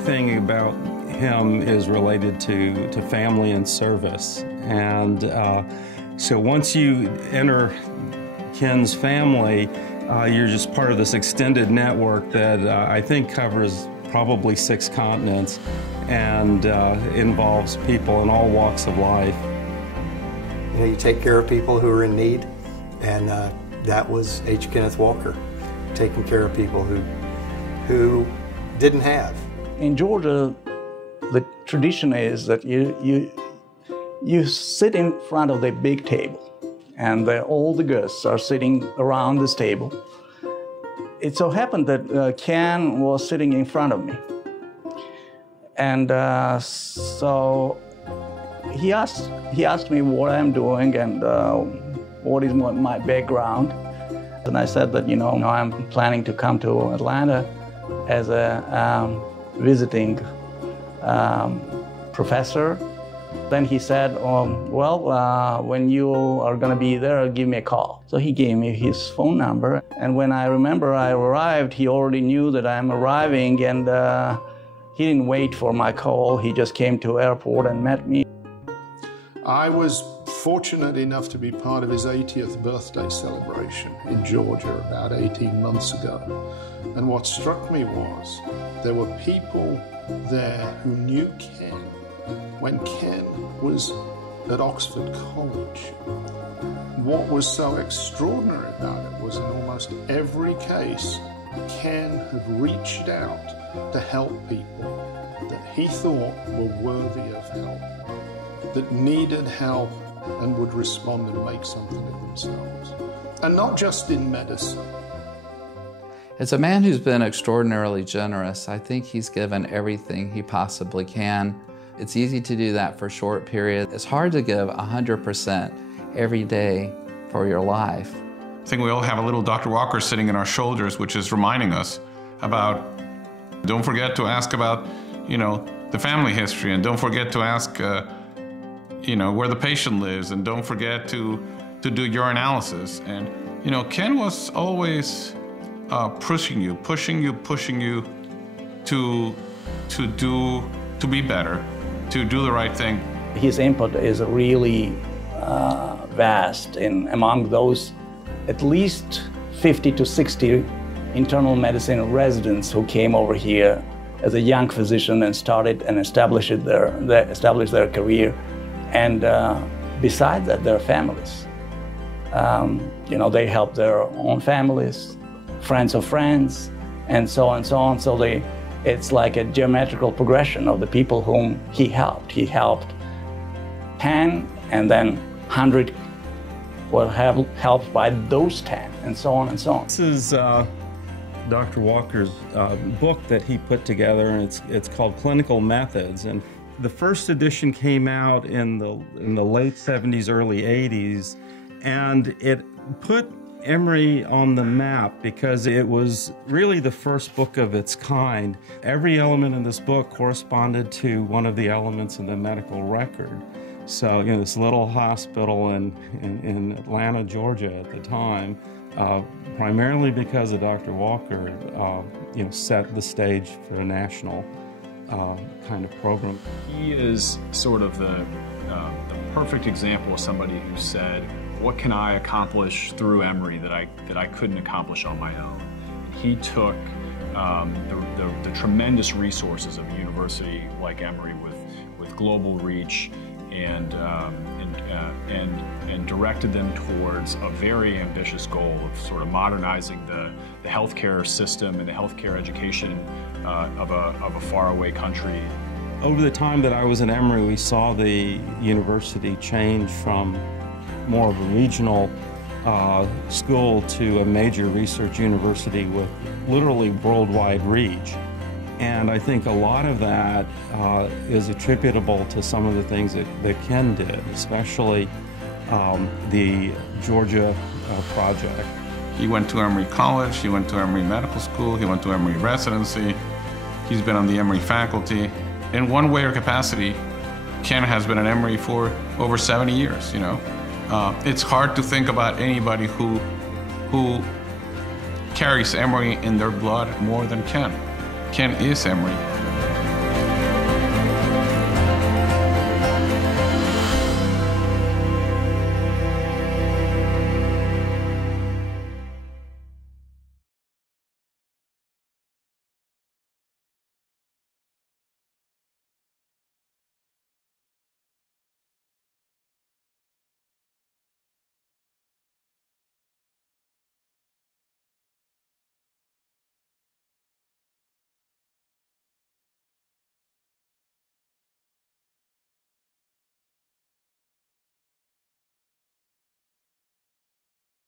everything about him is related to family and service. And so once you enter Ken's family, you're just part of this extended network that I think covers probably 6 continents and involves people in all walks of life. You know, you take care of people who are in need, and that was H. Kenneth Walker, taking care of people who didn't have. In Georgia, the tradition is that you sit in front of the big table, and all the guests are sitting around this table. It so happened that Ken was sitting in front of me, and so he asked me what I'm doing and what is my background, and I said that, you know, I'm planning to come to Atlanta as a visiting professor. Then he said, well, when you are going to be there, give me a call. So he gave me his phone number. And when I remember I arrived, he already knew that I'm arriving, and he didn't wait for my call. He just came to airport and met me. I was fortunate enough to be part of his 80th birthday celebration in Georgia about 18 months ago. And what struck me was there were people there who knew Ken when Ken was at Oxford College. What was so extraordinary about it was in almost every case, Ken had reached out to help people that he thought were worthy of help, that needed help and would respond and make something of themselves. And not just in medicine. As a man who's been extraordinarily generous, I think he's given everything he possibly can. It's easy to do that for a short period. It's hard to give 100% every day for your life. I think we all have a little Dr. Walker sitting in our shoulders, which is reminding us about, don't forget to ask about, you know, the family history, and don't forget to ask, you know, where the patient lives, and don't forget to do your analysis. And, you know, Ken was always pushing you to be better, to do the right thing. His input is really vast among those at least 50 to 60 internal medicine residents who came over here as a young physician and started and established their career. And besides that, their families. You know, they help their own families, friends of friends, and so on and so on. So it's like a geometrical progression of the people whom he helped. He helped 10, and then 100 were helped by those 10, and so on and so on. This is Dr. Walker's book that he put together, and it's called Clinical Methods. And the first edition came out in the late 70s, early 80s, and it put Emory on the map because it was really the first book of its kind. Every element in this book corresponded to one of the elements in the medical record. So, you know, this little hospital in Atlanta, Georgia at the time, primarily because of Dr. Walker, you know, set the stage for a national kind of program. He is sort of the perfect example of somebody who said, what can I accomplish through Emory that I couldn't accomplish on my own? He took the tremendous resources of a university like Emory with global reach and directed them towards a very ambitious goal of sort of modernizing the healthcare system and the healthcare education of a faraway country. Over the time that I was at Emory, we saw the university change from more of a regional school to a major research university with literally worldwide reach. And I think a lot of that is attributable to some of the things that Ken did, especially the Georgia project. He went to Emory College, he went to Emory Medical School, he went to Emory Residency, he's been on the Emory faculty. In one way or capacity, Ken has been at Emory for over 70 years, you know. It's hard to think about anybody who carries Emory in their blood more than Ken. Ken is Emory.